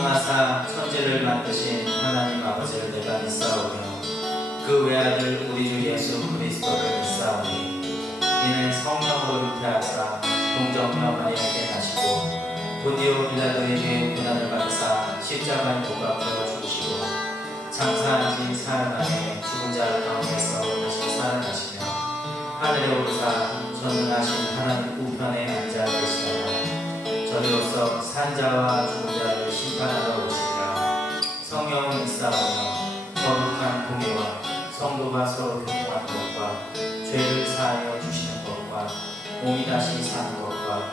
전능하사 천지를 만드신 하나님 아버지를 내가 믿사오며 그 외아들 우리 주 예수 그리스도를 믿사오니 이는 성령으로 잉태하사 동정녀 마리아에게 나시고 도디오 빌라도에게 고난을 받으사 십자가에 못 박혀 죽으시고 장사한 지 사흘 만에 죽은 자 가운데서 다시 살아나시며 하늘에 오르사 전능하신 하나님 우편에 앉아 계시다가 저리로서 산자와 죽은 자를 심판하러 오시리라. 성령을 믿사오며 거룩한 공예와 성도가 서로 교통하는 것과 죄를 사하여 주시는 것과 몸이 다시 사는 것과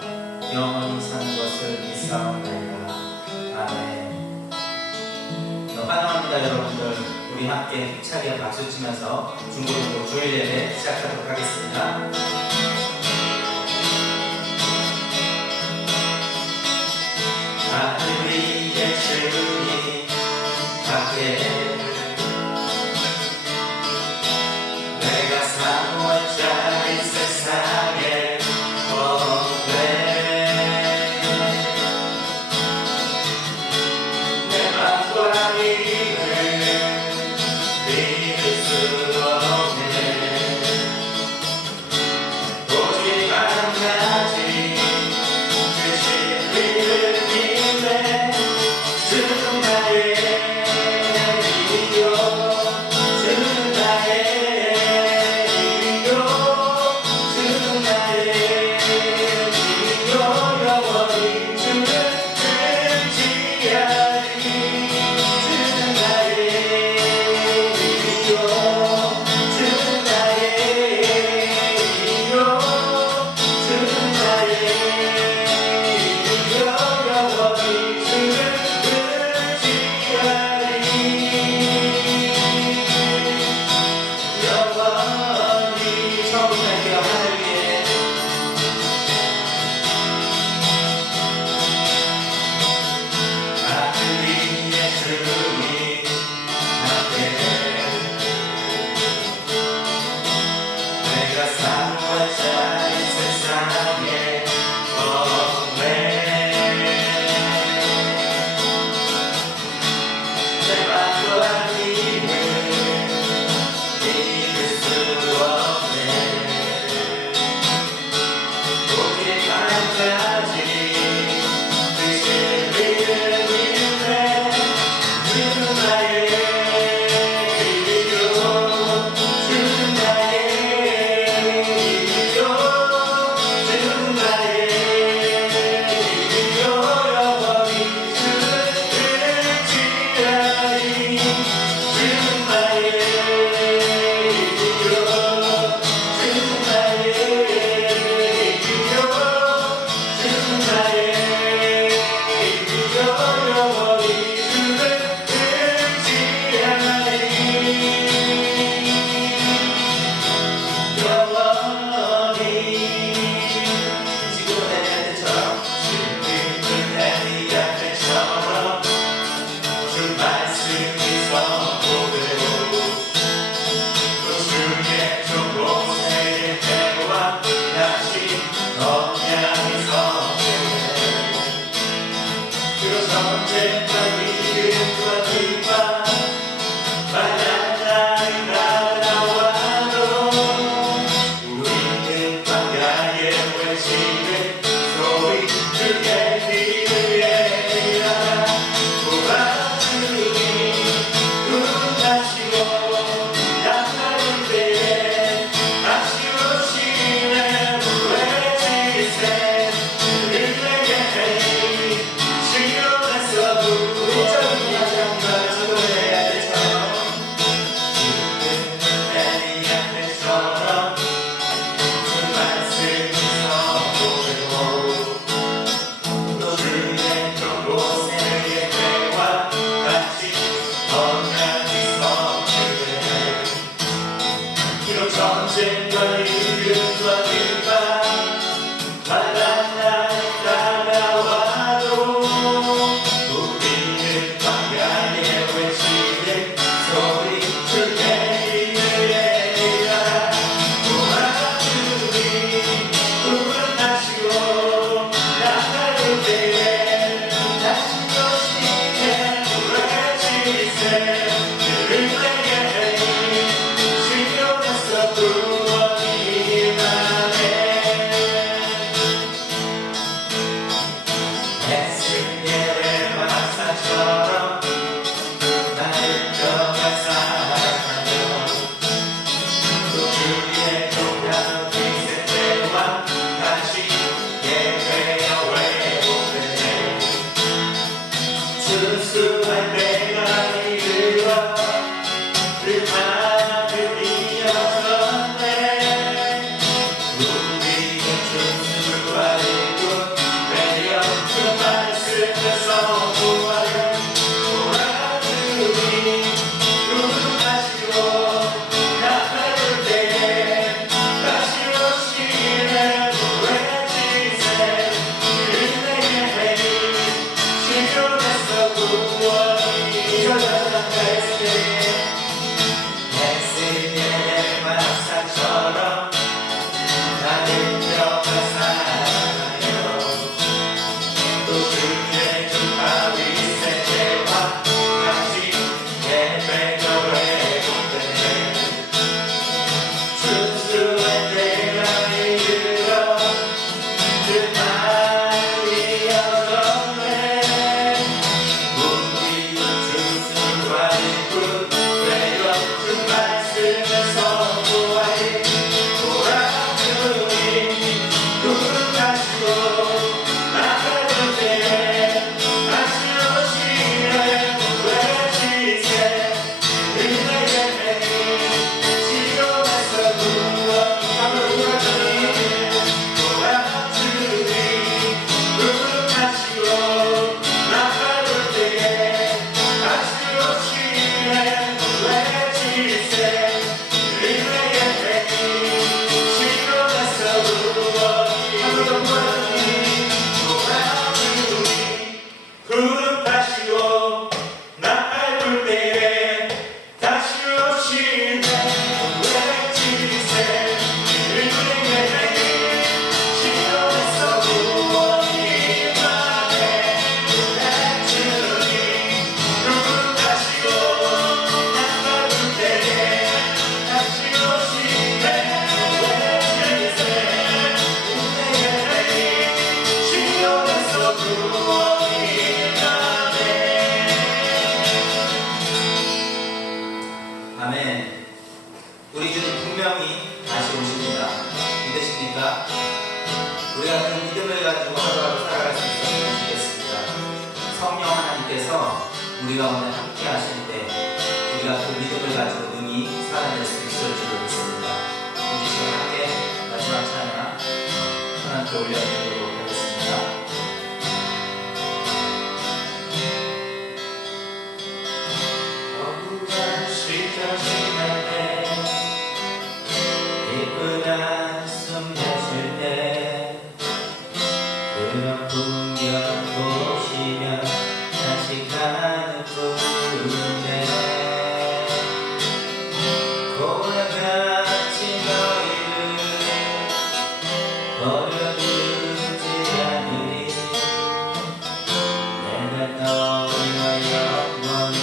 영원히 사는 것을 믿사옵나이다. 아멘. 환영합니다 여러분들. 우리 함께 힘차게 박수 치면서 중국으로 주일 예배 시작하도록 하겠습니다. 하늘 위에 주님 밖에 내가 사모자 이 세상에 내 맘과 힘을 믿을 수 없네. 오직 한 가지 그 진리를 믿네. 주 나의 무릎하시고 나팔 불 때에 다시 오시네 외치세 일그레게 시온에서 구원이 임하네 주님 무릎하시고 나팔 불 때에 다시 오시네 외치세 일그레게 시온에서 구원이 아멘. 우리 주님 분명히 다시 오십니다. 믿으십니까? 우리가 그 믿음을 가지고 하루하루 살아갈 수 있었으면 좋겠습니다. 성령 하나님께서 우리 가운데 함께 하실 때 우리가 그 믿음을 가지고 능히 살아낼 수 있을 줄로 믿습니다. 우리 지금 함께 마지막 찬양 하나님께 올려드리도록 하겠습니다. 기쁜 한숨 내쉴 때 그런 풍경 보시며 다시 가는 꿈에 고향같이 너희를 버려두지 않으리 내가 너희와 영원히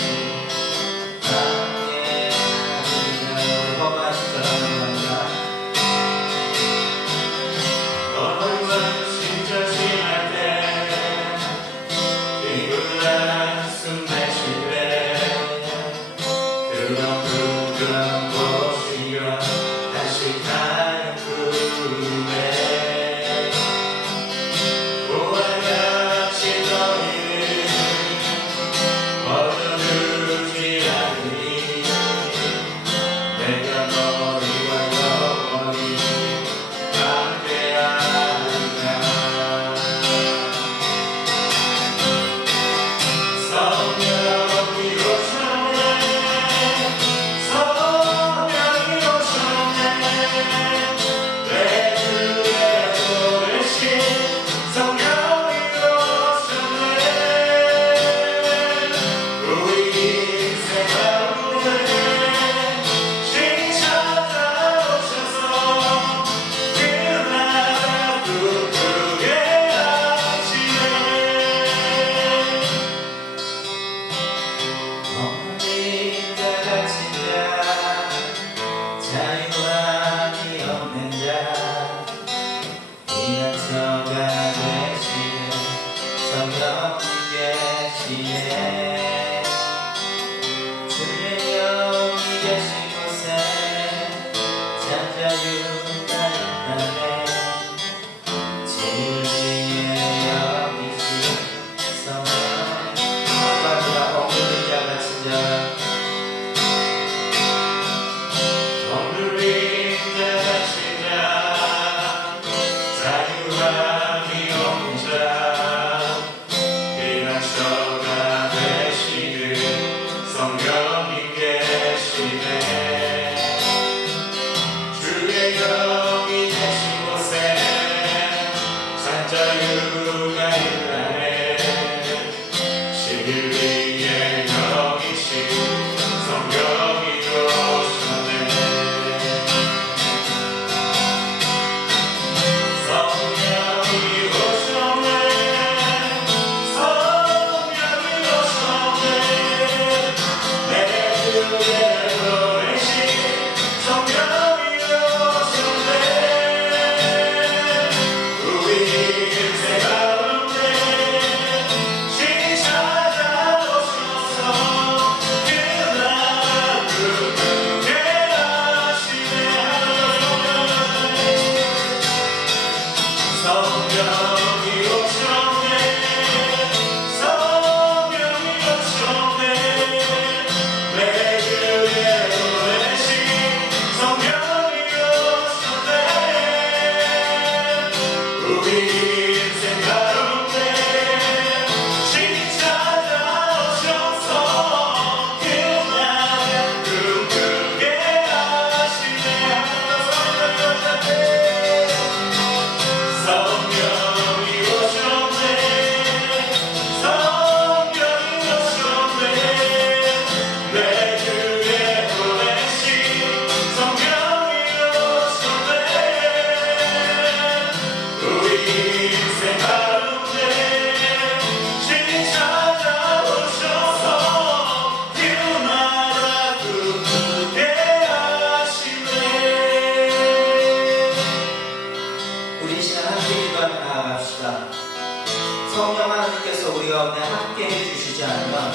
가운데 함께 해주시지 않으면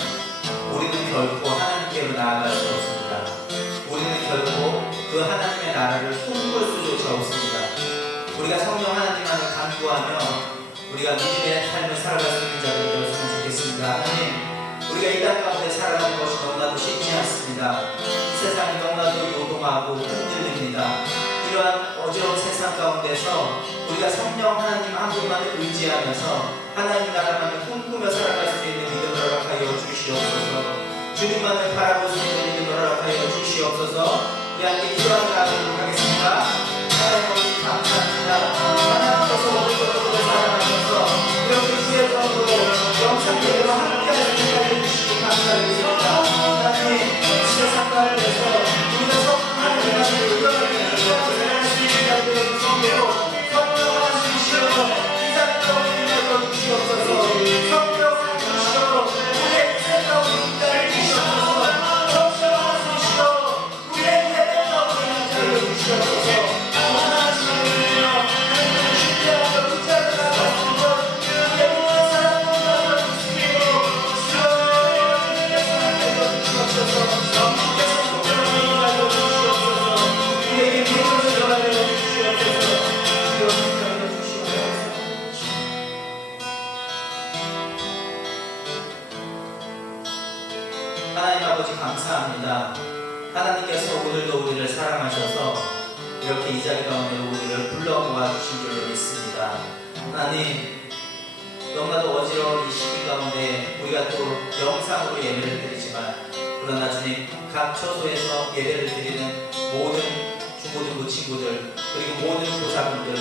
우리는 결코 하나님께로 나아갈 수 없습니다. 우리는 결코 그 하나님의 나라를 꿈꿀 수조차 없습니다. 우리가 성령 하나님 안을 간구하며 우리가 믿음의 삶을 살아갈 수 있는 자들이 되었으면 좋겠습니다. 하나님, 우리가 이 땅 가운데 살아가는 것이 너무나도 쉽지 않습니다. 이 세상이 너무나도 요동하고 흔들립니다. 이러한 어려운 세상 가운데서 우리가 성령 하나님 한 분만을 의지하면서 하나님 나라만을 꿈꾸며 살아갈 수 있는 믿음을 허락하여 주시옵소서. 주님만을 바라볼 수 있는 믿음을 허락하여 주시옵소서. 우리 함께 기도하며 나아가도록 하겠습니다. 하나님 아버지 감사합니다. 하나님께서 오늘 여러분을 사랑하셔서 이렇게 주의 정으로 영상대로 함께할 수 있게 해주시기 감사드립니다. 하나님, 세상 가운데서 우리가 성령 하나님만을 의지하며 살아갈 수 있는 자들의 성령 하나님이시여 이 땅 가운데 내려주시옵소서. 성령 하나님이시여 우리의 인생 가운데 인자를 주시옵소서. 성령 하나님이시여 우리의 예배 가운데 인자를 주시옵소서. 하나님 아버지 감사합니다. 하나님께서 오늘도 우리를 사랑하셔서 이렇게 이 자리 가운데 우리를 불러 모아주신 줄로 믿습니다. 하나님, 너무나도 어지러운 이 시기 가운데 우리가 또 영상으로 예배를 드리지만 그러나 주님, 각 처소에서 예배를 드리는 모든 중고등부 친구들 그리고 모든 교사분들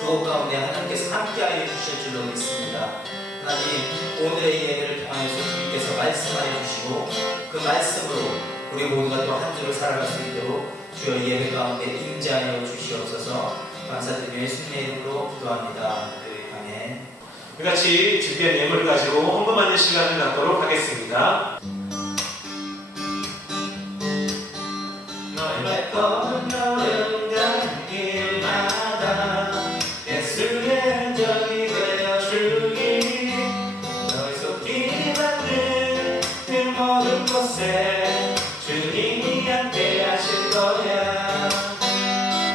그곳 가운데 하나님께서 함께하여 주실 줄로 믿습니다. 하나님, 오늘의 예배를 통하여서 주님께서 말씀하여 주시고 그 말씀으로 우리 모두가 또 한 주를 살아갈 수 있도록 주여 예배 가운데 임재하여 주시옵소서. 감사드리며 예수님의 이름으로 기도합니다. 아멘. 우리 같이 준비한 예물을 가지고 헌금하는 시간을 갖도록 하겠습니다. 너희가 걸어오는 길마다 예수의 흔적이 되어주기 너희 손길이 닿는 그 모든 곳에 주님이 함께하실 거야.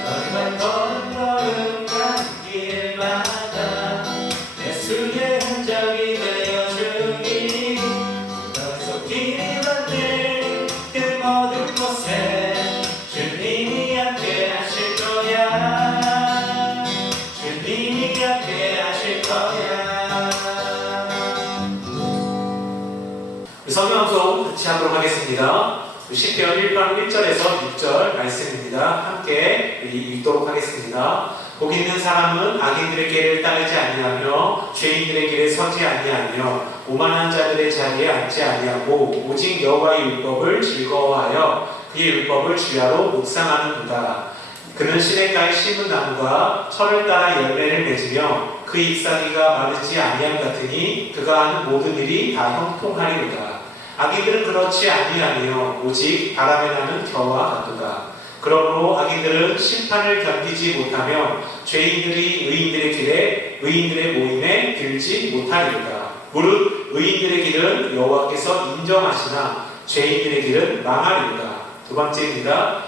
너희가 걸어오는 길마다 예수의 흔적이 되어주기 너희 손길이 닿는 그 모든 곳에 주님이 함께 하실 거야. 주님이 함께 하실 거야. 성경 암송 같이 하도록 하겠습니다. 시편 1편 1절에서 6절 말씀입니다. 함께 읽도록 하겠습니다. 복 있는 사람은 악인들의 길을 따르지 아니하며 죄인들의 길에 서지 아니하며 오만한 자들의 자리에 앉지 아니하고 오직 여호와의 율법을 즐거워하여 그의 율법을 주야로 묵상하는도다. 그는 시냇가에 심은 나무가 철을 따라 열매를 맺으며 그 잎사귀가 마르지 아니함 같으니 그가 하는 모든 일이 다 형통하리로다. 악인들은 그렇지 아니하며 오직 바람에 나는 겨와 같도다. 그러므로 악인들은 심판을 견디지 못하며 죄인들이 의인들의 길에 의인들의 모임에 들지 못하리로다. 무릇 의인들의 길은 여호와께서 인정하시나 죄인들의 길은 망하리로다. 두 번째입니다.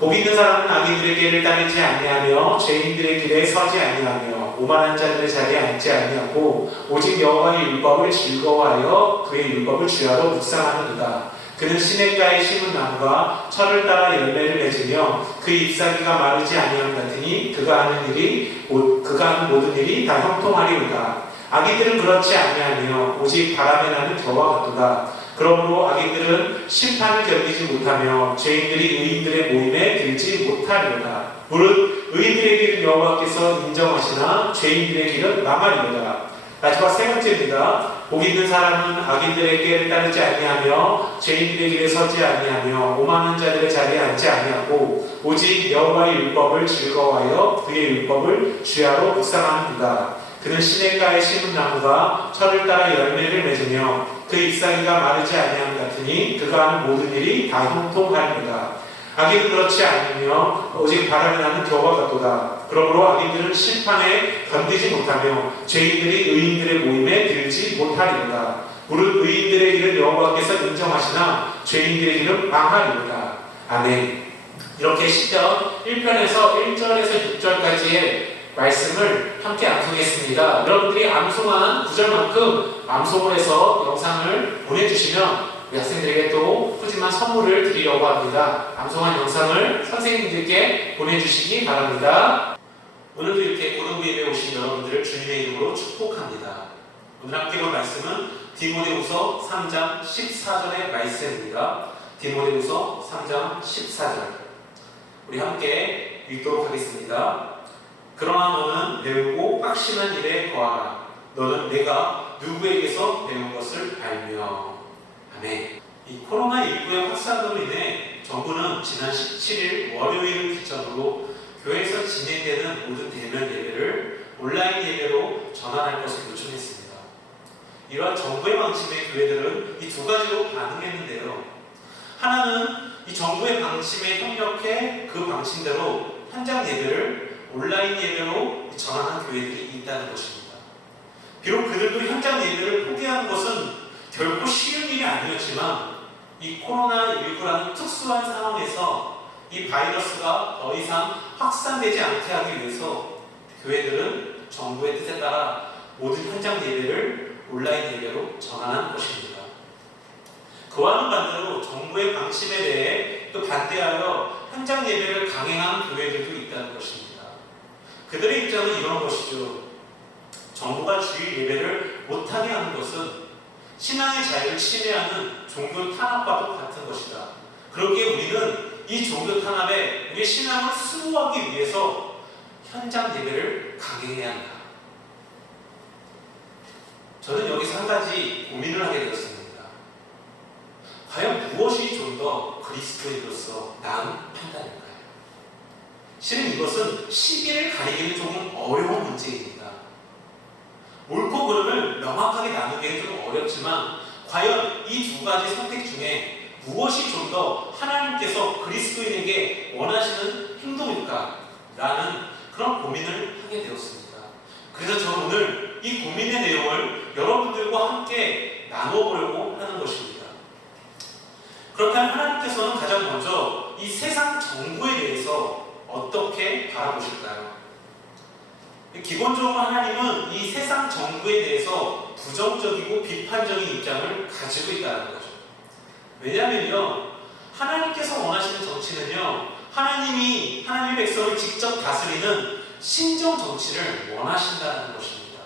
복 있는 사람은 악인들의 길을 따르지 아니하며 죄인들의 길에 서지 아니하며 오만한 자들의 자리에 앉지 아니하고 오직 여호와의 율법을 즐거워하여 그의 율법을 주야로 묵상하는도다. 그는 시냇가에 심은 나무가 철을 따라 열매를 맺으며 그 잎사귀가 마르지 아니함 같으니 그가 하는 모든 일이 다 형통하리로다. 악인들은 그렇지 아니하며 오직 바람에 나는 겨와 같도다. 그러므로 악인들은 심판을 견디지 못하며 죄인들이 의인들의 모임에 들지 못하리로다. 무릇 의인들의 길은 여호와께서 인정하시나 죄인들의 길은 망하리로다. 마지막 세 번째입니다. 복 있는 사람은 악인들의 길을 따르지 아니하며 죄인들의 길에 서지 아니하며 오만한 자들의 자리에 앉지 아니하고 오직 여호와의 율법을 즐거워하여 그의 율법을 주야로 묵상하는도다. 그는 시냇가에 심은 나무가 철을 따라 열매를 맺으며 그 잎사귀가 마르지 아니함 같으니 그가 하는 모든 일이 다 형통하리로다. 악인은 그렇지 않으며 오직 바람에 나는 겨와 같도다. 그러므로 악인들은 심판에 견디지 못하며 죄인들이 의인들의 모임에 들지 못하리로다. 무릇 의인들의 길은 여호와께서 인정하시나 죄인들의 길은 망하리로다. 아멘. 이렇게 시편 1편에서 1절에서 6절까지의 말씀을 함께 암송했습니다. 여러분들이 암송한 구절만큼 암송을 해서 영상을 보내주시면 우리 학생들에게 또 푸짐한 선물을 드리려고 합니다. 암송한 영상을 선생님들께 보내주시기 바랍니다. 오늘도 이렇게 고등부 예배에 오신 여러분들을 주님의 이름으로 축복합니다. 오늘 함께 본 말씀은 디모데후서 3장 14절의 말씀입니다. 디모데후서 3장 14절 우리 함께 읽도록 하겠습니다. 그러나 너는 배우고 확신한 일에 거하라. 너는 내가 누구에게서 배운 것을 알며. 아멘. 이 코로나19의 확산으로 인해 정부는 지난 17일 월요일을 기점으로 교회에서 진행되는 모든 대면 예배를 온라인 예배로 전환할 것을 요청했습니다. 이러한 정부의 방침에 교회들은 이 두 가지로 반응했는데요. 하나는 이 정부의 방침에 협력해 그 방침대로 현장 예배를 온라인 예배로 전환한 교회들이 있다는 것입니다. 비록 그들도 현장 예배를 포기하는 것은 결코 쉬운 일이 아니었지만 이 코로나19라는 특수한 상황에서 이 바이러스가 더 이상 확산되지 않게 하기 위해서 교회들은 정부의 뜻에 따라 모든 현장 예배를 온라인 예배로 전환한 것입니다. 그와는 반대로 정부의 방침에 대해 또 반대하여 현장 예배를 강행한 교회들도 있다는 것입니다. 그들의 입장은 이런 것이죠. 정부가 주일 예배를 못하게 하는 것은 신앙의 자유를 침해하는 종교 탄압과도 같은 것이다. 그러기에 우리는 이 종교 탄압에 우리의 신앙을 수호하기 위해서 현장 예배를 강행해야 한다. 저는 여기서 한 가지 고민을 하게 되었습니다. 과연 무엇이 좀 더 그리스도인으로서 나은 판단일까요? 실은 이것은 시기를 가리기는 조금 어려운 문제입니다. 옳고 그름을 명확하게 나누기는 좀 어렵지만 과연 이 두 가지 선택 중에 무엇이 좀 더 하나님께서 그리스도인에게 원하시는 행동일까라는 그런 고민을 하게 되었습니다. 그래서 저는 오늘 이 고민의 내용을 여러분들과 함께 나눠보려고 하는 것입니다. 그렇다면 하나님께서는 가장 먼저 이 세상 정부에 대해서 어떻게 바라보실까요? 기본적으로 하나님은 이 세상 정부에 대해서 부정적이고 비판적인 입장을 가지고 있다는 거죠. 왜냐하면요, 하나님께서 원하시는 정치는요, 하나님의 백성을 직접 다스리는 신정 정치를 원하신다는 것입니다.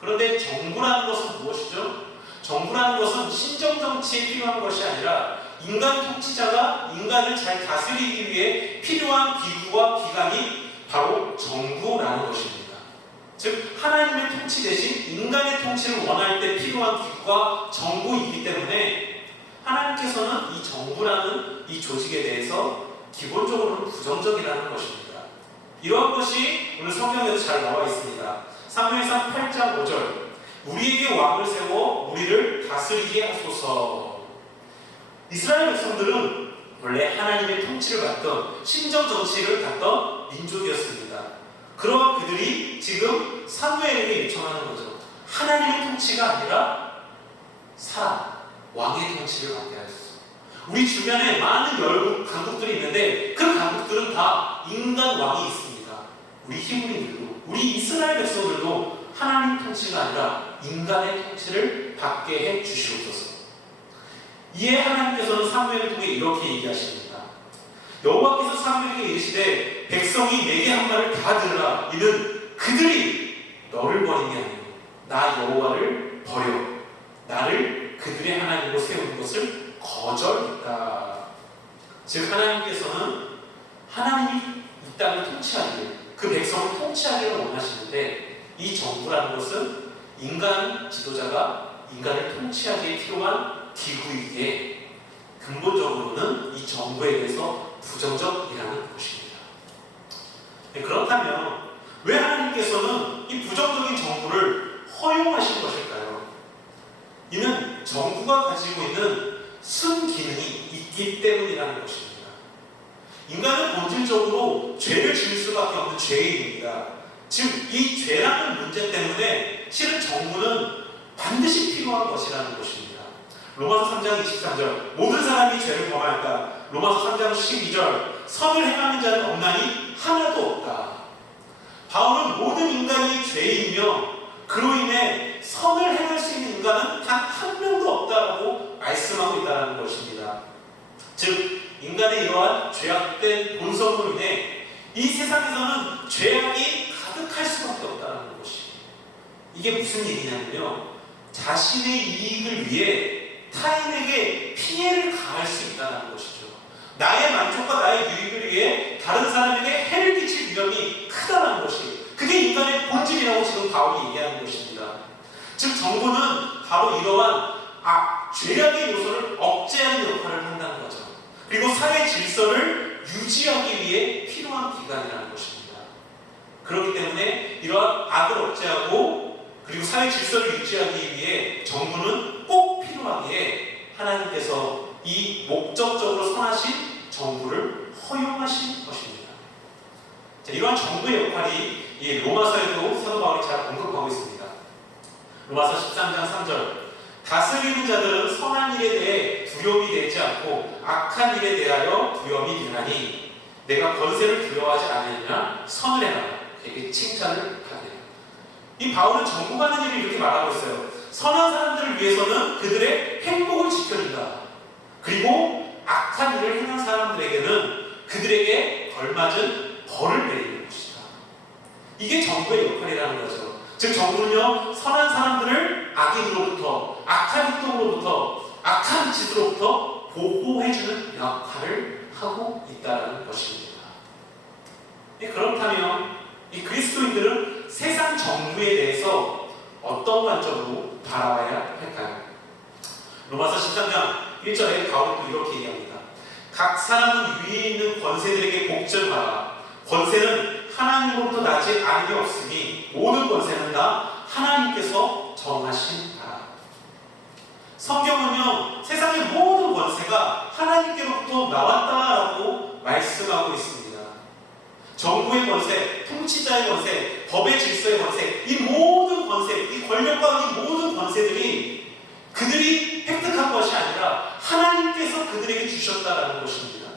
그런데 정부라는 것은 무엇이죠? 정부라는 것은 신정 정치에 필요한 것이 아니라 인간 통치자가 인간을 잘 다스리기 위해 필요한 기구와 기관이 바로 정부라는 것입니다. 즉 하나님의 통치 대신 인간의 통치를 원할 때 필요한 기구가 정부이기 때문에 하나님께서는 이 정부라는 이 조직에 대해서 기본적으로는 부정적이라는 것입니다. 이러한 것이 오늘 성경에도 잘 나와 있습니다. 사무엘상 8장 5절 우리에게 왕을 세워 우리를 다스리게 하소서. 이스라엘 백성들은 원래 하나님의 통치를 받던 신정 정치를 갖던 민족이었습니다. 그러한 그들이 지금 사무엘에게 요청하는 거죠. 하나님의 통치가 아니라 사람, 왕의 통치를 받게 하소서. 우리 주변에 많은 열국 강국들이 있는데 그 강국들은 다 인간 왕이 있습니다. 우리 히브리인들도 우리 이스라엘 백성들도 하나님 통치가 아니라 인간의 통치를 받게 해 주시옵소서. 이에 하나님께서는 사무엘을 통해 이렇게 얘기하십니다. 여호와께서 사무엘에게 이르시되 백성이 내게 한 말을 다 들으라. 이는 그들이 너를 버린 게 아니요 나 여호와를 버려 나를 그들의 하나님으로 세우는 것을 거절했다. 즉 하나님께서는 하나님이 이 땅을 통치하기를 그 백성을 통치하기를 원하시는데 이 정부라는 것은 인간 지도자가 인간을 통치하기에 필요한 기구이기에 근본적으로는 이 정부에 대해서 부정적이라는 것입니다. 그렇다면 왜 하나님께서는 이 부정적인 정부를 허용하신 것일까요? 이는 정부가 가지고 있는 순기능이 있기 때문이라는 것입니다. 인간은 본질적으로 죄를 지을 수밖에 없는 죄인입니다. 즉, 이 죄라는 문제 때문에 실은 정부는 반드시 필요한 것이라는 것입니다. 로마서 3장 23절 모든 사람이 죄를 범하였다. 로마서 3장 12절 선을 행하는 자는 없나니 하나도 없다. 바울은 모든 인간이 죄이며 그로 인해 선을 행할 수 있는 인간은 단 한 명도 없다라고 말씀하고 있다는 것입니다. 즉 인간의 이러한 죄악된 본성으로 인해 이 세상에서는 죄악이 가득할 수밖에 없다는 것이, 이게 무슨 얘기냐면요, 자신의 이익을 위해 타인에게 피해를 가할 수 있다는 것이죠. 나의 만족과 나의 유익을 위해 다른 사람에게 해를 끼칠 위험이 크다는 것이, 그게 인간의 본질이라고 지금 바울이 얘기하는 것입니다. 즉 정부는 바로 이러한 죄악의 요소를 억제하는 역할을 한다는 거죠. 그리고 사회 질서를 유지하기 위해 필요한 기관이라는 것입니다. 그렇기 때문에 이러한 악을 억제하고 그리고 사회 질서를 유지하기 위해 정부는 꼭 필요하기에 하나님께서 이 목적적으로 선하신 정부를 허용하신 것입니다. 자, 이러한 정부의 역할이 이 로마서에도 사도 바울이 잘 언급하고 있습니다. 로마서 13장 3절 다스리는 자들은 선한 일에 대해 두려움이 되지 않고 악한 일에 대하여 두려움이 되나니 내가 권세를 두려워하지 않느냐 선을 해라. 이렇게 칭찬을 하네요. 이 바울은 정부가 하는 일을 이렇게 말하고 있어요. 선한 사람들을 위해서는 그들의 행복을 지켜준다. 그리고 악한 일을 행한 사람들에게는 그들에게 걸맞은 벌을 내리는 것이다. 이게 정부의 역할이라는 거죠. 즉 정부는요, 선한 사람들을 악인으로부터, 악한 행동으로부터, 악한 짓으로부터 보호해주는 역할을 하고 있다는 것입니다. 그렇다면 이 그리스도인들은 세상 정부에 대해서 어떤 관점으로 바라봐야 할까요? 로마서 13장 1절에 바울은 또 이렇게 얘기합니다. 각 사람은 위에 있는 권세들에게 복종하라. 권세는 하나님으로부터 나지 않은 게 없으니 모든 권세는 다 하나님께서 정하신 바라. 성경은요, 세상의 모든 권세가 하나님께로부터 나왔다라고 말씀하고 있습니다. 정부의 권세, 통치자의 권세, 법의 질서의 권세, 이 모든 권세, 이 권력과 이 모든 권세들이 그들이 획득한 것이 아니라 하나님께서 그들에게 주셨다라는 것입니다.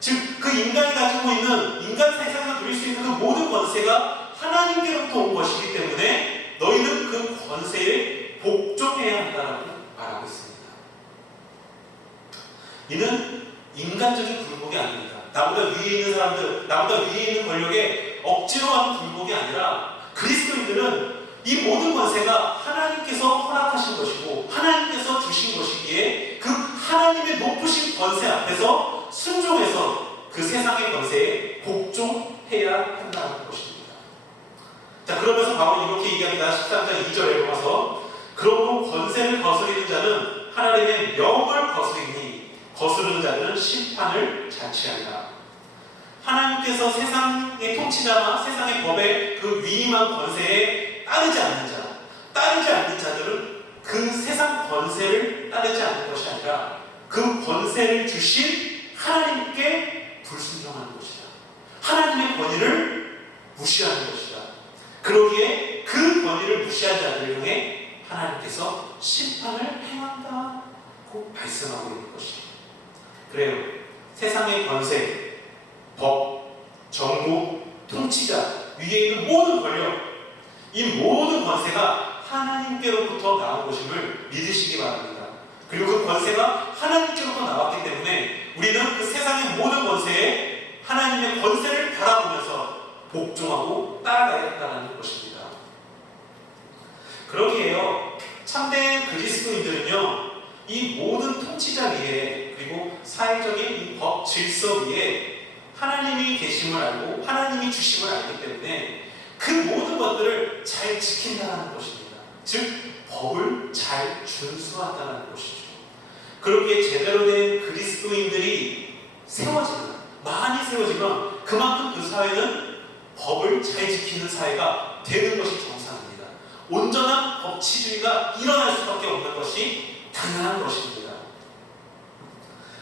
즉 그 인간이 가지고 있는, 인간 세상에서 누릴 수 있는 그 모든 권세가 하나님께로부터 온 것이기 때문에 너희는 그 권세에 복종해야 한다라고 말하고 있습니다. 이는 인간적인 굴복이 아닙니다. 나보다 위에 있는 사람들, 나보다 위에 있는 권력에 억지로 하는 굴복이 아니라 그리스도인들은 이 모든 권세가 하나님께서 허락하신 것이고 하나님께서 주신 것이기에 그 하나님의 높으신 권세 앞에서 순종해서 그 세상의 권세에 복종해야 한다는 것입니다. 자, 그러면서 바울이 이렇게 얘기합니다. 13장 2절에 보면서 그러므로 권세를 거스리는 자는 하나님의 명을 거스리니 거스르는 자들은 심판을 자취한다. 하나님께서 세상의 통치자나 세상의 법의 그 위임한 권세에 따르지 않는 자, 따르지 않는 자들은 그 세상 권세를 따르지 않는 것이 아니라 그 권세를 주신 하나님께 불순종하는 것이다. 하나님의 권위를 무시하는 것이다. 그러기에 그 권위를 무시한 자들을 향해 하나님께서 심판을 행한다고 말씀하고 있는 것이다. 그래요. 세상의 권세, 법, 정부, 통치자, 위에 있는 모든 권력, 이 모든 권세가 하나님께로부터 나온 것임을 믿으시기 바랍니다. 그리고 그 권세가 하나님께로부터 나왔기 때문에 우리는 그 세상의 모든 권세에 하나님의 권세를 바라보면서 복종하고 따라가야 한다는 것입니다. 그러기에요, 참된 그리스도인들은요, 이 모든 통치자 위에 그리고 사회적인 이 법 질서 위에 하나님이 계심을 알고 하나님이 주심을 알기 때문에 그 모든 것들을 잘 지킨다는 것입니다. 즉 법을 잘 준수한다는 것이죠. 그렇게 제대로 된 그리스도인들이 세워지면, 많이 세워지면 그만큼 그 사회는 법을 잘 지키는 사회가 되는 것이 정상입니다. 온전한 법치주의가 일어날 수밖에 없는 것이 당연한 것입니다.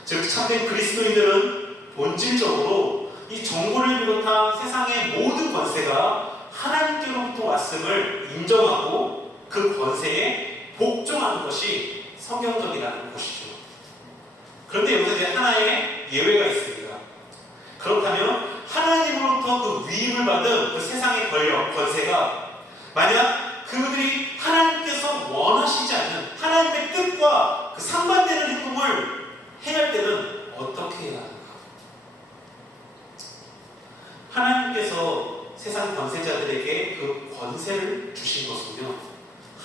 즉 참된 그리스도인들은 본질적으로 이 정부를 비롯한 세상의 모든 권세가 하나님께로부터 왔음을 인정하고 그 권세에 복종하는 것이 성경적이라는 것이죠. 그런데 여기서 이제 하나의 예외가 있습니다. 그렇다면 하나님으로부터 그 위임을 받은 그 세상의 권력, 권세가 만약 그들이 하나님께서 원하시지 않는 하나님의 뜻과 그 상반되는 행동을 행할 때는 어떻게 해야 하는가? 하나님께서 세상 권세자들에게 그 권세를 주신 것은요,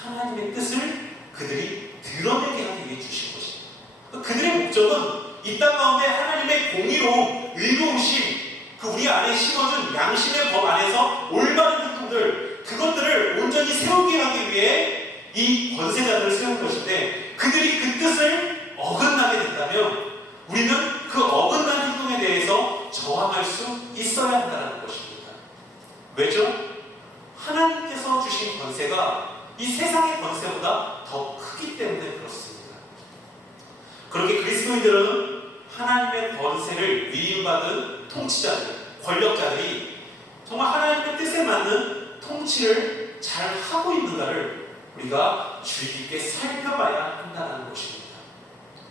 하나님의 뜻을 그들이 드러내게 하기 위해 주신 것입니다. 그들의 목적은 이 땅 가운데 하나님의 공의로움, 의로우심, 그 우리 안에 심어준 양심의 법 안에서 올바른 행동들, 그것들을 온전히 세우게 하기 위해 이 권세자들을 세운 것인데, 그들이 그 뜻을 어긋나게 된다면 우리는 그 어긋난 행동에 대해서 저항할 수 있어야 한다는 것입니다. 왜죠? 하나님께서 주신 권세가 이 세상의 권세보다 더 크기 때문에 그렇습니다. 그렇게 그리스도인들은 하나님의 권세를 위임받은 통치자들, 권력자들이 정말 하나님의 뜻에 맞는 통치를 잘 하고 있는가를 우리가 주의 깊게 살펴봐야 한다는 것입니다.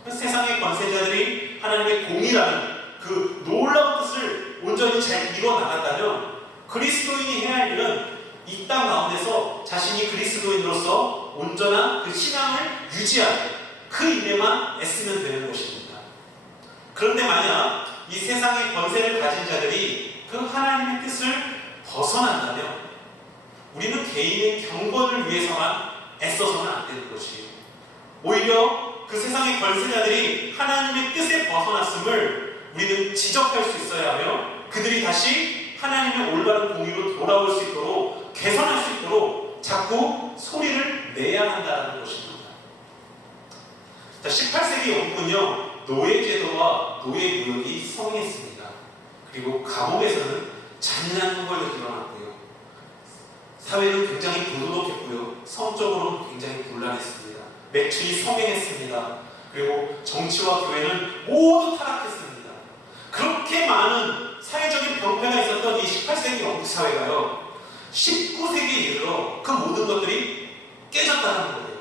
세상의 권세자들이 하나님의 공의라는 그 놀라운 뜻을 온전히 잘 이뤄 나간다면 그리스도인이 해야 할 일은 이 땅 가운데서 자신이 그리스도인으로서 온전한 그 신앙을 유지하고 그 일에만 애쓰면 되는 것입니다. 그런데 만약 이 세상의 권세를 가진 자들이 그 하나님의 뜻을 벗어난다면 우리는 개인의 경건을 위해서만 애써서는 안 되는 것이에요. 오히려 그 세상의 권세자들이 하나님의 뜻에 벗어났음을 우리는 지적할 수 있어야 하며 그들이 다시 하나님의 올바른 공의로 돌아올 수 있도록 개선할 수 있도록 자꾸 소리를 내야 한다는 것입니다. 자, 18세기 영국은요, 노예제도와 노예무역이 성행했습니다. 그리고 감옥에서는 잔인한 형벌도 일어났고요. 사회는 굉장히 불도덕했고요. 성적으로는 굉장히 곤란했습니다. 매춘이 성행했습니다. 그리고 정치와 교회는 모두 타락했습니다. 그렇게 많은 사회적인 병폐가 있었던 이 18세기 영국 사회가요, 19세기에 이르러 그 모든 것들이 깨졌다는 거예요.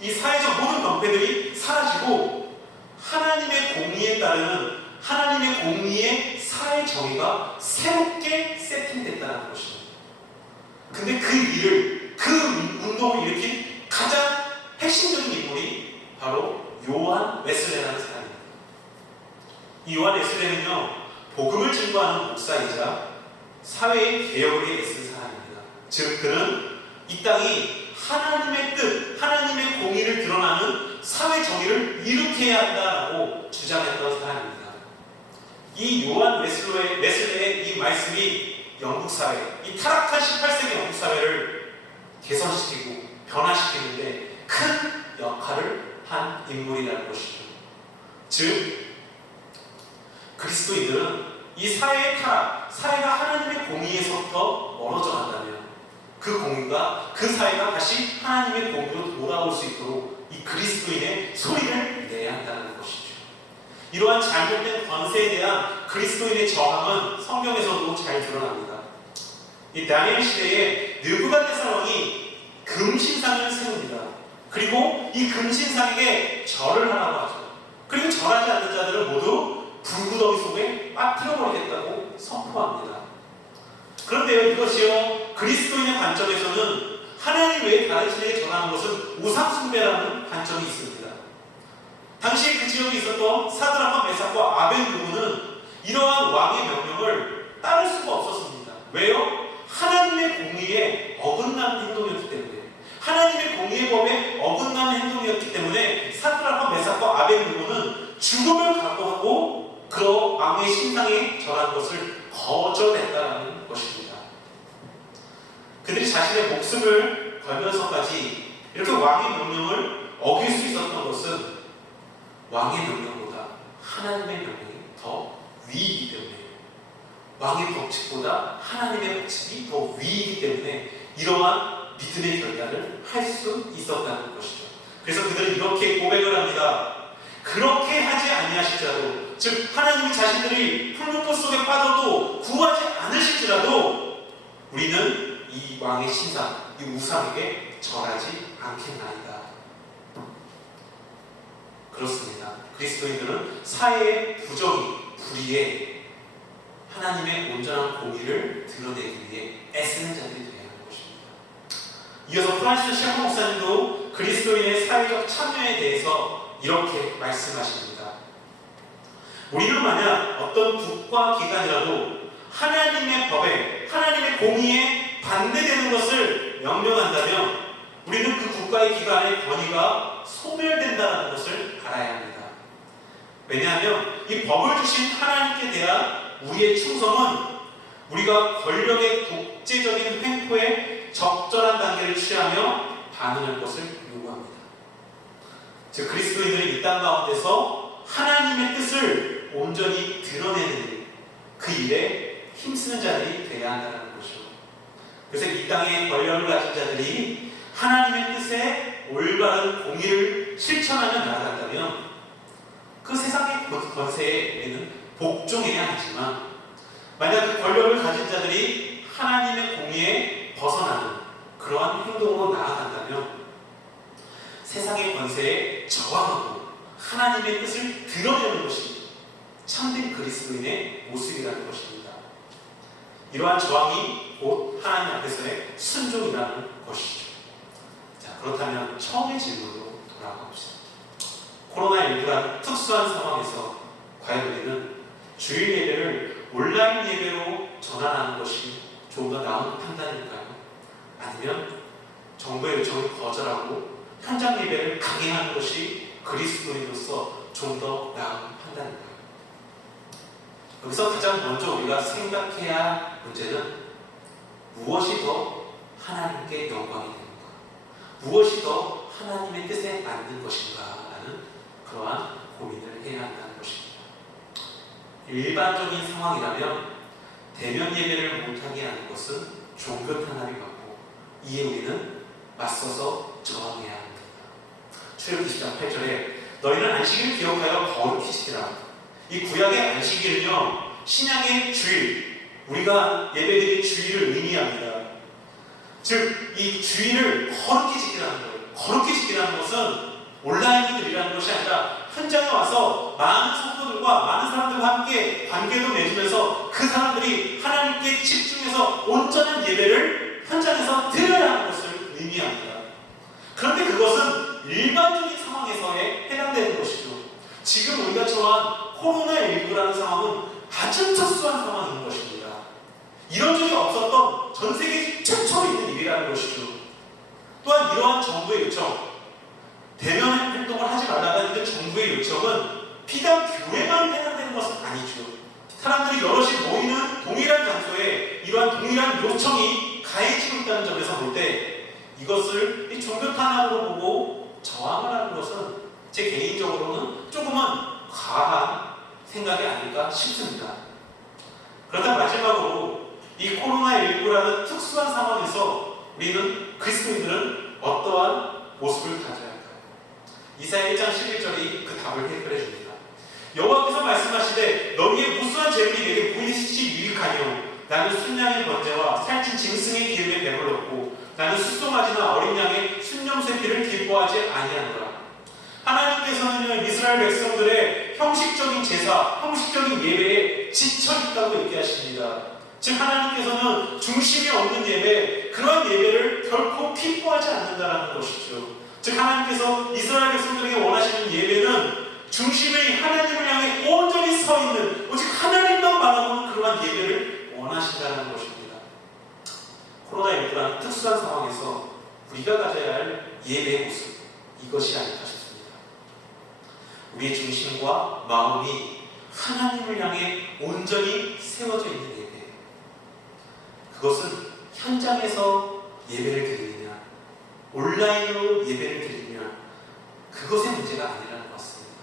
이 사회적 모든 병폐들이 사라지고 하나님의 공의에 따르는 하나님의 공의의 사회 정의가 새롭게 세팅됐다는 것입니다. 근데 그 일을, 그 운동을 일으킨 가장 핵심적인 인물이 바로 요한 웨슬레라는 사람입니다. 이 요한 웨슬레는요, 복음을 증거하는 목사이자 사회의 개혁을 위해 애쓴 사람입니다. 즉, 그는 이 땅이 하나님의 뜻, 하나님의 공의를 드러나는 사회 정의를 일으켜야 한다라고 주장했던 사람입니다. 이 요한 웨슬레의 이 말씀이 영국 사회, 이 타락한 18세기 영국 사회를 개선시키고 변화시키는데 큰 역할을 한 인물이라는 것이죠. 즉, 그리스도인들은 이 사회의 타락, 사회가 하나님의 공의에서부터 멀어져 간다면 그 공의가, 그 사회가 다시 하나님의 공의로 돌아올 수 있도록 이 그리스도인의 소리를 내야 한다는 것이죠. 이러한 잘못된 권세에 대한 그리스도인의 저항은 성경에서도 잘 드러납니다. 이 다니엘 시대에 느부갓네살 왕이 금신상을 세웁니다. 그리고 이 금신상에게 절을 하라고 하죠. 그리고 절하지 않는 자들은 모두 불구덩이 속에 빠뜨려버리겠다고 선포합니다. 그런데요, 이것이요, 그리스도인의 관점에서는 하나님 외에 다른 신에게 전하는 것은 우상숭배라는 관점이 있습니다. 당시 그 지역에 있었던 사드락과 메삭과 아벤누고는 이러한 왕의 명령을 따를 수가 없었습니다. 왜요? 하나님의 공의에 어긋난 행동이었기 때문에, 하나님의 공의의 법에 어긋난 행동이었기 때문에 사드락과 메삭과 아벤누고는 죽음을 각오하고 그 왕의 신상에 절한 것을 거절했다는 것입니다. 그들이 자신의 목숨을 걸면서까지 이렇게 왕의 명령을 어길 수 있었던 것은 왕의 명령보다 하나님의 명령이 더 위이기 때문에, 왕의 법칙보다 하나님의 법칙이 더 위이기 때문에 이러한 믿음의 결단을 할 수 있었다는 것이죠. 그래서 그들은 이렇게 고백을 합니다. 그렇게 하지 아니하실지라도, 즉 하나님이 자신들이 풀무불 속에 빠져도 구하지 않으실지라도 우리는 이 왕의 신상, 이 우상에게 절하지 않겠나이다. 그렇습니다. 그리스도인들은 사회의 부정의, 불의에 하나님의 온전한 공의를 드러내기 위해 애쓰는 자들이 되어야 하는 것입니다. 이어서 프란시스 셰퍼 목사님도 그리스도인의 사회적 참여에 대해서 이렇게 말씀하십니다. 우리는 만약 어떤 국가 기관이라도 하나님의 법에, 하나님의 공의에 반대되는 것을 명령한다면 우리는 그 국가의 기관의 권위가 소멸된다는 것을 알아야 합니다. 왜냐하면 이 법을 주신 하나님께 대한 우리의 충성은 우리가 권력의 독재적인 횡포에 적절한 단계를 취하며 반응할 것을 요구합니다. 즉 그리스도인들이 이 땅 가운데서 하나님의 뜻을 온전히 드러내는 그 일에 힘쓰는 자들이 되어야 한다는 것이죠. 그래서 이 땅의 권력을 가진 자들이 하나님의 뜻에 올바른 공의를 실천하며 나아간다면 그 세상의 권세에 우리는 복종해야 하지만, 만약 그 권력을 가진 자들이 하나님의 공의에 벗어나는 그러한 행동으로 나아간다면 세상의 권세에 저항하고 하나님의 뜻을 드러내는 것이 참된 그리스도인의 모습이라는 것입니다. 이러한 저항이 곧 하나님 앞에서의 순종이라는 것이죠. 자, 그렇다면 처음의 질문으로 돌아가 봅시다. 코로나19라는 특수한 상황에서 과연 우리는 주일 예배를 온라인 예배로 전환하는 것이 좀 더 나은 판단일까요? 아니면 정부의 요청을 거절하고 현장 예배를 강행하는 것이 그리스도인으로서 좀 더 나은 판단일까요? 여기서 가장 먼저 우리가 생각해야 할 문제는 무엇이 더 하나님께 영광이 되는가? 무엇이 더 하나님의 뜻에 맞는 것인가? 라는 그러한 고민을 해야 한다는 것입니다. 일반적인 상황이라면 대면 예배를 못하게 하는 것은 종교 탄압이 맞고 이에 우리는 맞서서 저항해야 합니다. 출애굽기 20장 8절에 너희는 안식일을 기억하여 거룩히 지키라. 이 구약의 안식일은요, 신약의 주일, 우리가 예배드린 주일을 의미합니다. 즉, 이 주일을 거룩히 지키라는 거예요. 거룩히 지키라는 것은 온라인들이라는 것이 아니라 현장에 와서 많은 성도들과 많은 사람들과 함께 관계도 맺으면서 그 사람들이 하나님께 집중해서 온전한 예배를 현장에서 드려야 하는 것을 의미합니다. 그런데 그것은 일반적인 상황에서에 해당되는 것이죠. 지금 우리가 처한 코로나19라는 상황은 아주 특수한 상황인 것입니다. 이런 적이 없었던 전 세계 최초로 있는 일이라는 것이죠. 또한 이러한 정부의 요청, 대면 활동을 하지 말라고 하는 정부의 요청은 비단 교회만 해당되는 것은 아니죠. 사람들이 여럿이 모이는 동일한 장소에 이러한 동일한 요청이 가해지고 있다는 점에서 볼 때 이것을 이 종교 탄압으로 보고 저항을 하는 것은 제 개인적으로는 조금은 과한 생각이 아닐까 싶습니다. 그렇다 마지막으로 이 코로나19라는 특수한 상황에서 우리는 그리스도인들은 어떠한 모습을 가져야 할까요? 이사야 1장 11절이 그 답을 해결해 줍니다. 여호와께서 말씀하시되 너희의 무수한 죄물이 내게 보이듯이 유익하뇨. 나는 순양의 번제와 살찐 짐승의 기름에 배불렀고 나는 숫송아지나 어린 양의 순념새끼를 기뻐하지 아니하노라. 하나님께서는요, 이스라엘 백성들의 형식적인 제사, 형식적인 예배에 지쳐있다고 얘기하십니다. 즉 하나님께서는 중심이 없는 예배, 그런 예배를 결코 기뻐하지 않는다는 것이죠. 즉 하나님께서 이스라엘 백성들에게 원하시는 예배는 중심의 하나님을 향해 온전히 서 있는, 오직 하나님만 바라보는 그러한 예배를 원하신다는 것입니다. 코로나19라는 특수한 상황에서 우리가 가져야 할 예배의 모습, 이것이 아닐까 싶습니다. 우리의 중심과 마음이 하나님을 향해 온전히 세워져 있는 예배, 그것은 현장에서 예배를 드리느냐 온라인으로 예배를 드리느냐 그것의 문제가 아니라는 것 같습니다.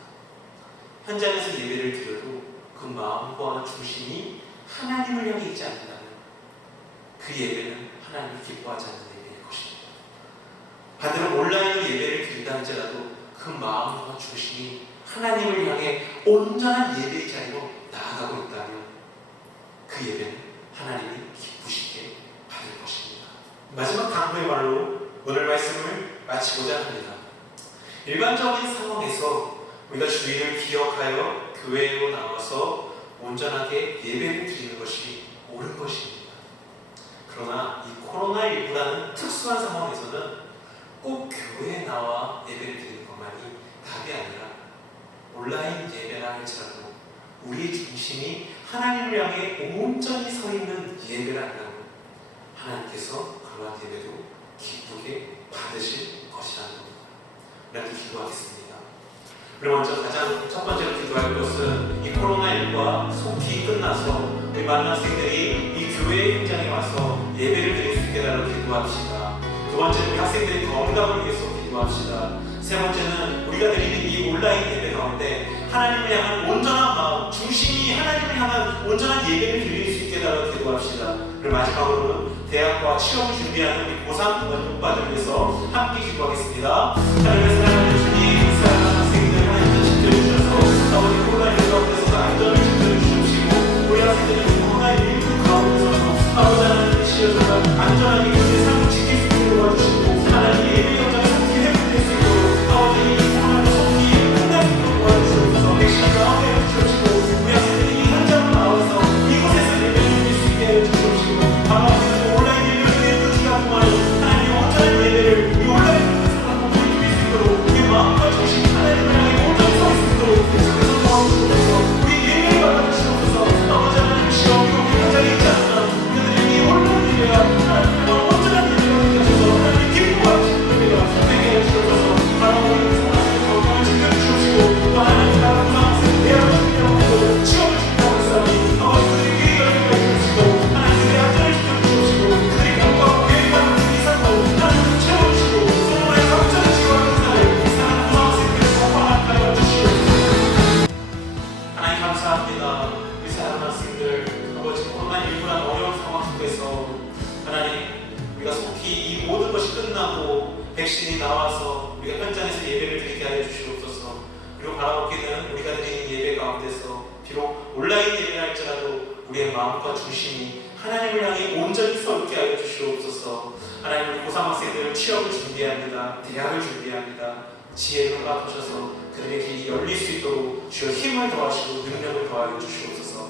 현장에서 예배를 드려도 그 마음과 중심이 하나님을 향해 있지 않는다면 그 예배는 하나님을 기뻐하지 않는 예배일 것입니다. 반대로 온라인으로 예배를 드린다 할지라도 그 그 마음과 중심이 하나님을 향해 온전한 예배의 자리로 나아가고 있다면 그 예배는 하나님이 기쁘시게 받을 것입니다. 마지막 당부의 말로 오늘 말씀을 마치고자 합니다. 일반적인 상황에서 우리가 주일을 기억하여 교회로 나와서 온전하게 예배를 드리는 것이 옳은 것입니다. 그러나 이 코로나19라는 특수한 상황에서는 꼭 교회에 나와 예배를 드리는 것만이 답이 아니라 온라인 예배라 할지라도 우리의 중심이 하나님을 향해 온전히 서 있는 예배라면 하나님께서 그러한 예배도 기쁘게 받으실 것이라는 겁니다. 우리 기도하겠습니다. 우리 먼저 가장 첫 번째로 기도할 것은 이 코로나19가 속히 끝나서 우리 많은 학생들이 이 교회 현장에 와서 예배를 드릴 수 있게 달라고 기도합시다. 두 번째는 우리 학생들의 건강을 위해서 기도합시다. 세 번째는 우리가 드리는 이 온라인 예배 가운데 하나님을 향한 온전한 마음, 중심이 하나님을 향한 온전한 예배를 드릴 수 있게 달라고 기도합시다. 그리고 마지막으로는 대학과 취업을 준비하는 우리 고3 원육바들 위해서 함께 기도하겠습니다. 하나님의 사랑하는 주님, 사랑하는 학생들 하나님 지켜해 주셔서 아버지 코로나19 가운데서 안전을 지켜해 주시고 우리 학생들은 코로나19 가운데서 아버지 하나님 시여서 안전하게 우리의 삶을 지킬 수 있도록 도와주시고 하나님 예배 현장에 속히 회복될 수 있도록 아버지 코로나19 속히 끝날 수 있도록 도와주시옵소서. 백신을 나오게 해주시고 우리 학생들이 이 현장으로 나와서 이곳에서 예배를 드릴 수 있게 해주시옵시고 바로 온라인 예배를 위해 끝이가 동안에 하나님의 온전한 예배를 이 온라인 예배에서 드릴 수 있도록 우리 마음과 정신 하나님을 향해 온전히 서 있을 수 있도록 계속해서 도와주시옵소서. 우리 예배를 받아주시옵소서. 아버지 하나님 시험 이곳 현장에 있지 않으면 우리들이 이 온라인 예배가 하나님의 온전한 예배가 되어서 하나님 기뻐하시는 예배가 되게 해주시옵소서. 바로 우리 하나님의 건강을 지켜주시옵시고 또 하나님 나라 구상하신 대학을 준비하고 취업을 준비하고 있사오니 아버지 그들의 길이 열리게 해주시고 하나님의 안전을 지켜주시옵시고 그들이 공부하고 계획하는 그 이상으로 하나님을 채워주시고 소문의 성전을 지어가는 삶을 사랑하는 구상생들을 성공하게 하여 주시옵소서. 하나님 감사합니다. 우리 사랑하는 학생들 아버지 코로나19라는 어려운 상황 속에서 하나님 우리가 속히 이 모든 것이 끝나고 백신이 나와서 우리가 현장에서 예배를 드리게 하여 주시옵소서. 그리고 바라보기는 우리가 드리는 예배 가운데서 비록 온라인 예배를 할지라도 우리의 마음과 중심이 하나님을 향해 온전히 서 있게 하여 주시옵소서. 하나님 우리 고3 학생들 취업을 준비합니다. 대학을 준비합니다. 지혜를 허락하셔서 그들의 길이 열릴 수 있도록 주여 힘을 더하시고 능력을 더하여 주시옵소서.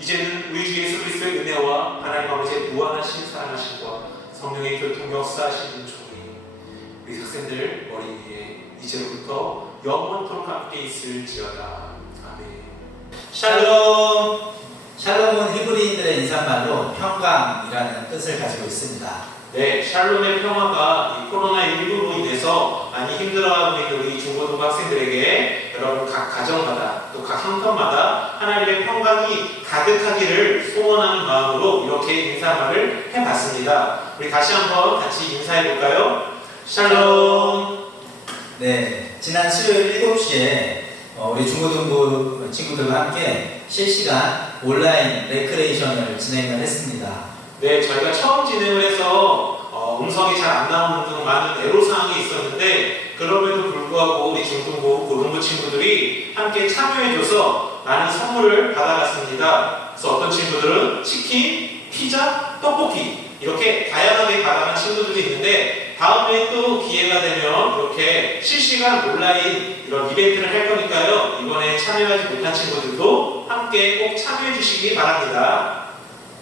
이제는 우리 주 예수 그리스도의 은혜와 하나님 아버지의 무한하신 사랑하심과 성령의 교통 역사하시는 종이 우리 학생들 머리 위에 이제부터 영원토록 함께 있을지어다. 아멘. 샬롬. 샬롬은 히브리인들의 인사말로 평강이라는 뜻을 가지고 있습니다. 네, 샬롬의 평화가 이 코로나19로 인해서 많이 힘들어하고 있는 우리 중고등부 학생들에게 여러분 각 가정마다 또 각 형편마다 하나님의 평강이 가득하기를 소원하는 마음으로 이렇게 인사말을 해봤습니다. 우리 다시 한번 같이 인사해볼까요? 샬롬. 네, 지난 수요일 7시에 우리 중고등부 친구들과 함께 실시간 온라인 레크레이션을 진행을 했습니다. 네, 저희가 처음 진행을 해서 음성이 잘 안 나오는 등 많은 애로사항이 있었는데 그럼에도 불구하고 우리 중등부, 고등부 친구들이 함께 참여해줘서 많은 선물을 받아갔습니다. 그래서 어떤 친구들은 치킨, 피자, 떡볶이 이렇게 다양하게 받아간 친구들도 있는데 다음에 또 기회가 되면 이렇게 실시간 온라인 이런 이벤트를 할 거니까요. 이번에 참여하지 못한 친구들도 함께 꼭 참여해 주시기 바랍니다.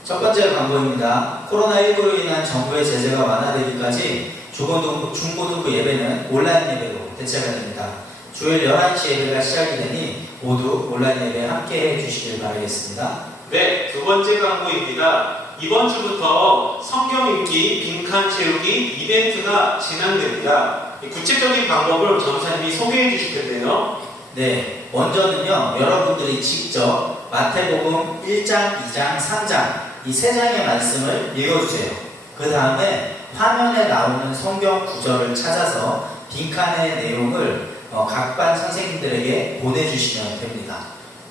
첫 번째 광고입니다. 코로나19로 인한 정부의 제재가 완화되기까지 중고등부 예배는 온라인 예배로 대체가 됩니다. 주일 11시 예배가 시작이 되니 모두 온라인 예배에 함께 해주시길 바라겠습니다. 네, 두 번째 광고입니다. 이번 주부터 성경 읽기, 빈칸 채우기 이벤트가 진행됩니다. 구체적인 방법을 전사님이 소개해 주실 텐데요. 네, 먼저는요, 여러분들이 직접 마태복음 1장, 2장, 3장 이 세 장의 말씀을 읽어주세요. 그 다음에 화면에 나오는 성경 구절을 찾아서 빈칸의 내용을 각 반 선생님들에게 보내주시면 됩니다.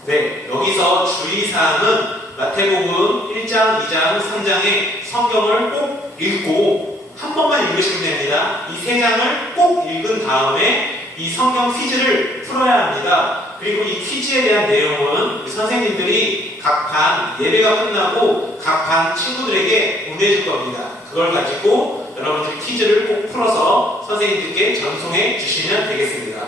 네, 여기서 주의사항은 마태복음 1장, 2장, 3장의 성경을 꼭 읽고 한 번만 읽으시면 됩니다. 이 세 장을 꼭 읽은 다음에 이 성경 퀴즈를 풀어야 합니다. 그리고 이 퀴즈에 대한 내용은 우리 선생님들이 각 반 예배가 끝나고 각 반 친구들에게 보내줄 겁니다. 그걸 가지고 여러분들 퀴즈를 꼭 풀어서 선생님들께 전송해 주시면 되겠습니다.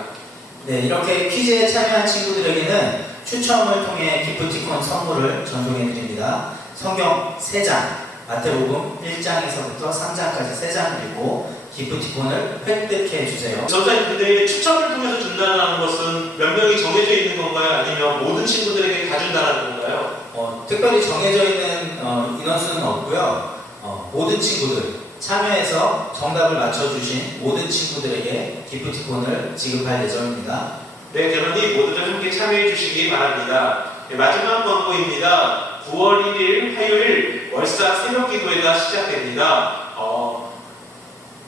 네, 이렇게 퀴즈에 참여한 친구들에게는 추첨을 통해 기프티콘 선물을 전송해 드립니다. 성경 3장, 마태복음 1장에서부터 3장까지 3장을 읽고 기프티콘을 획득해 주세요. 전사님, 근데 추첨을 통해서 준다는 것은 몇 명이 정해져 있는 건가요? 아니면 모든 친구들에게 다 준다는 건가요? 특별히 정해져 있는 인원수는 없고요. 모든 친구들 참여해서 정답을 맞춰주신 모든 친구들에게 기프티콘을 지급할 예정입니다. 네, 그러니 모두들 함께 참여해 주시기 바랍니다. 네, 마지막 광고입니다. 9월 1일 화요일 월삭 새벽 기도회가 시작됩니다.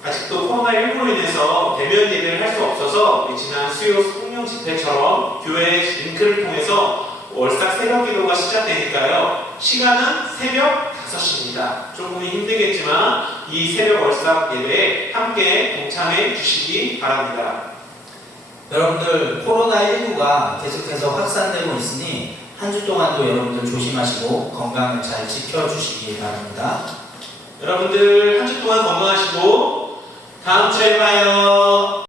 아직도 코로나19로 인해서 대면 예배를 할 수 없어서 지난 수요 성령 집회처럼 교회 링크를 통해서 월삭 새벽 기도가 시작되니까요. 시간은 새벽 5시입니다. 조금 힘들겠지만 이 새벽 월삭 예배에 함께 동참해 주시기 바랍니다. 여러분들 코로나19가 계속해서 확산되고 있으니 한 주 동안도 여러분들 조심하시고 건강을 잘 지켜주시기 바랍니다. 여러분들 한 주 동안 건강하시고 다음 주에 봐요.